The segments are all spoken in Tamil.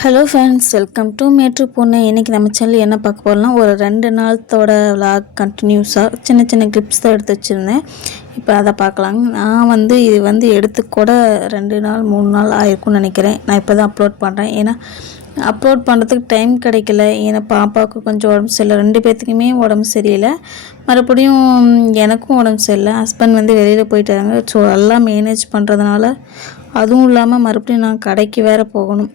Hello friends, welcome to matter பொண்ணு. இன்றைக்கி நம்ம சேனல் என்ன பார்க்க போகிறோம்னா, ஒரு 2 நாளத்தோட விளாக் கண்டினியூஸாக சின்ன கிளிப்ஸ் தான் எடுத்து வச்சுருந்தேன். இப்போ அதை பார்க்கலாங்க. நான் இது எடுத்து கூட 2 நாள் 3 நாள் ஆயிருக்கும்னு நினைக்கிறேன். நான் இப்போ தான் அப்லோட் பண்ணுறேன். ஏன்னா அப்லோட் பண்ணுறதுக்கு டைம் கிடைக்கல. ஏன்னா பாப்பாவுக்கு கொஞ்சம் உடம்பு சரியில்லை, 2 பேர்த்துக்குமே உடம்பு சரியில்லை. மறுபடியும் எனக்கும் உடம்பு சரியில்லை. ஹஸ்பண்ட் வெளியில் போயிட்டாங்க. ஸோ எல்லாம் மேனேஜ் பண்ணுறதுனால, அதுவும் இல்லாமல் மறுபடியும் நான் கடைக்கு வேறு போகணும்.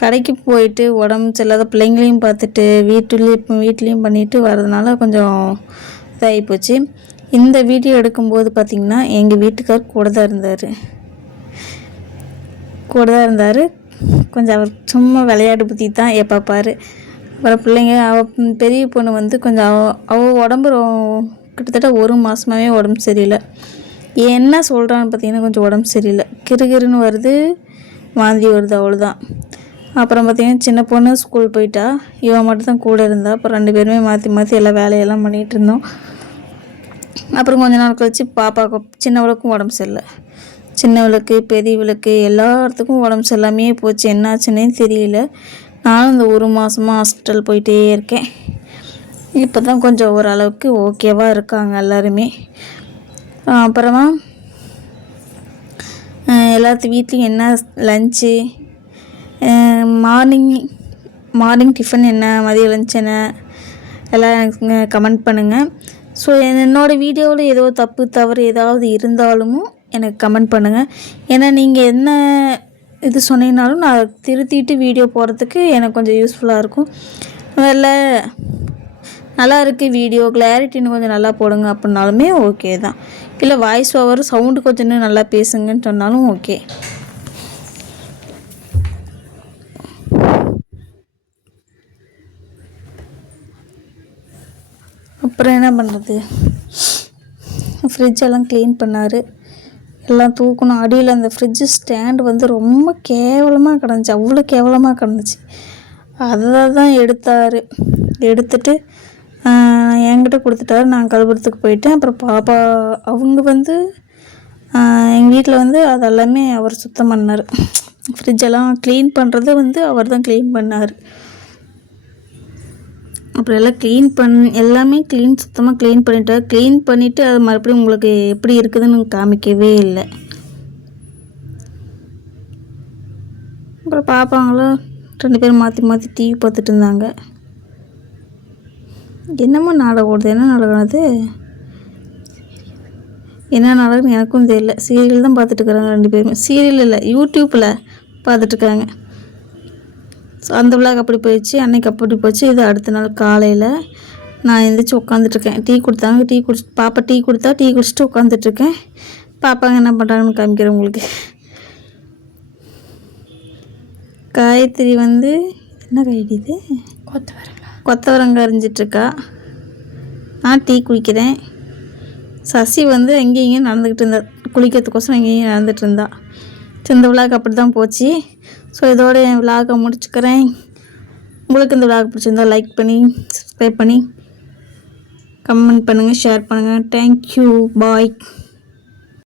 கடைக்கு போயிட்டு உடம்பு சரியில்லாத பிள்ளைங்களையும் பார்த்துட்டு வீட்லேயும் பண்ணிவிட்டு வரதுனால கொஞ்சம் இதாகி போச்சு. இந்த வீடியோ எடுக்கும்போது பார்த்திங்கன்னா எங்கள் வீட்டுக்கார் கூட தான் இருந்தார். கொஞ்சம் அவர் சும்மா விளையாட்டு புத்தி தான் எப்போ பாரு. அப்புறம் பிள்ளைங்க பெரிய பொண்ணு கொஞ்சம் அவள் உடம்பு கிட்டத்தட்ட 1 மாதமாகவே உடம்பு சரியில்லை. என்ன சொல்கிறான்னு பார்த்தீங்கன்னா, கொஞ்சம் உடம்பு சரியில்லை, கிறுகிறுன்னு வருது, வாந்தி வருது, அவ்வளோதான். அப்புறம் பார்த்திங்கன்னா சின்ன பொண்ணு ஸ்கூல் போயிட்டா, இவன் மட்டும் தான் கூட இருந்தா. அப்புறம் 2 பேருமே மாற்றி எல்லா வேலையெல்லாம் பண்ணிகிட்டு இருந்தோம். அப்புறம் கொஞ்ச நாள் கழிச்சு பாப்பாவுக்கு சின்னவளுக்கும் உடம்பு சரியில்லை. சின்னவளுக்கு பெரியவளுக்கு எல்லாத்துக்கும் உடம்பு சரியில்லாமே போச்சு. என்னாச்சுன்னே தெரியல. நானும் இந்த 1 மாதமாக ஹாஸ்பிட்டல் போயிட்டே இருக்கேன். இப்போ தான் கொஞ்சம் ஓரளவுக்கு ஓகேவாக இருக்காங்க எல்லாருமே. அப்புறமா எல்லாத்து வீட்லேயும் என்ன லஞ்சு, மார்னிங் டிஃபன் என்ன, மதியம் லஞ்ச் என்ன, எல்லாம் எனக்கு கமெண்ட் பண்ணுங்கள். ஸோ என்னோடய வீடியோவில் ஏதோ தப்பு தவறு ஏதாவது இருந்தாலும் எனக்கு கமெண்ட் பண்ணுங்கள். ஏன்னா நீங்கள் என்ன இது சொன்னீங்கனாலும் நான் திருத்திட்டு வீடியோ போடுறதுக்கு எனக்கு கொஞ்சம் யூஸ்ஃபுல்லாக இருக்கும். நல்லா இருக்குது வீடியோ, கிளாரிட்டின்னு கொஞ்சம் நல்லா போடுங்க அப்படின்னாலுமே ஓகே தான். இல்லை வாய்ஸ் ஓவர் சவுண்டு கொஞ்சம் இன்னும் நல்லா பேசுங்கன்னு சொன்னாலும் ஓகே. அப்புறம் என்ன பண்ணுறது, ஃப்ரிட்ஜெல்லாம் க்ளீன் பண்ணார். எல்லாம் தூக்கணும். அடியில் அந்த ஃப்ரிட்ஜு ஸ்டாண்டு ரொம்ப கேவலமாக கிடந்துச்சு, அவ்வளோ கேவலமாக கிடந்துச்சு. அதை தான் எடுத்துட்டு என்கிட்ட கொடுத்துட்டாரு. நான் கழுவுறதுக்கு போயிட்டேன். அப்புறம் பாப்பா அவங்க எங்கள் வீட்டில் அதெல்லாமே அவர் சுத்தம் பண்ணார். ஃப்ரிட்ஜெல்லாம் க்ளீன் பண்ணுறது அவர் தான் க்ளீன் பண்ணார். அப்புறம் எல்லாமே சுத்தமாக க்ளீன் பண்ணிட்டார். க்ளீன் பண்ணிவிட்டு அது மறுபடியும் உங்களுக்கு எப்படி இருக்குதுன்னு காமிக்கவே இல்லை. அப்புறம் பாப்பாங்களும் 2 பேரும் மாற்றி டிவி பார்த்துட்டு இருந்தாங்க. என்னமோ நாடகம் ஓடுது. என்ன நாடகம் அது, என்ன நாடகம்னு எனக்கும் தெரியல. சீரியல் தான் பார்த்துட்ருக்குறாங்க 2 பேருமே. சீரியல் இல்லை, யூடியூப்பில் பார்த்துட்ருக்காங்க. ஸோ அந்த விழாக்கு அப்படி போயிடுச்சு, அன்றைக்கி அப்படி போச்சு. இது அடுத்த நாள் காலையில் நான் எழுந்திரிச்சி உட்காந்துட்ருக்கேன். டீ கொடுத்தாங்க, பாப்பா டீ கொடுத்தா, டீ குடிச்சிட்டு உட்காந்துட்ருக்கேன். பாப்பாங்க என்ன பண்ணுறாங்கன்னு காமிக்கிறேன் உங்களுக்கு. காயத்ரி என்ன காய்டி இது, கொத்தவரங்காய் அரிஞ்சிட்ருக்கா. நான் டீ குடிக்கிறேன். சசி எங்கேயும் நடந்துக்கிட்டு இருந்தா, குளிக்கிறதுக்கோசரம் எங்கேயும் நடந்துகிட்டு இருந்தா. இந்த விழாக்கு அப்படி தான் போச்சு. ஸோ இதோட என் விழாக்கை முடிச்சுக்கிறேன். உங்களுக்கு இந்த விழாக்கு பிடிச்சிருந்தா லைக் பண்ணி சப்ஸ்கிரைப் பண்ணி கமெண்ட் பண்ணுங்கள், ஷேர் பண்ணுங்கள். தேங்க்யூ, பாய்.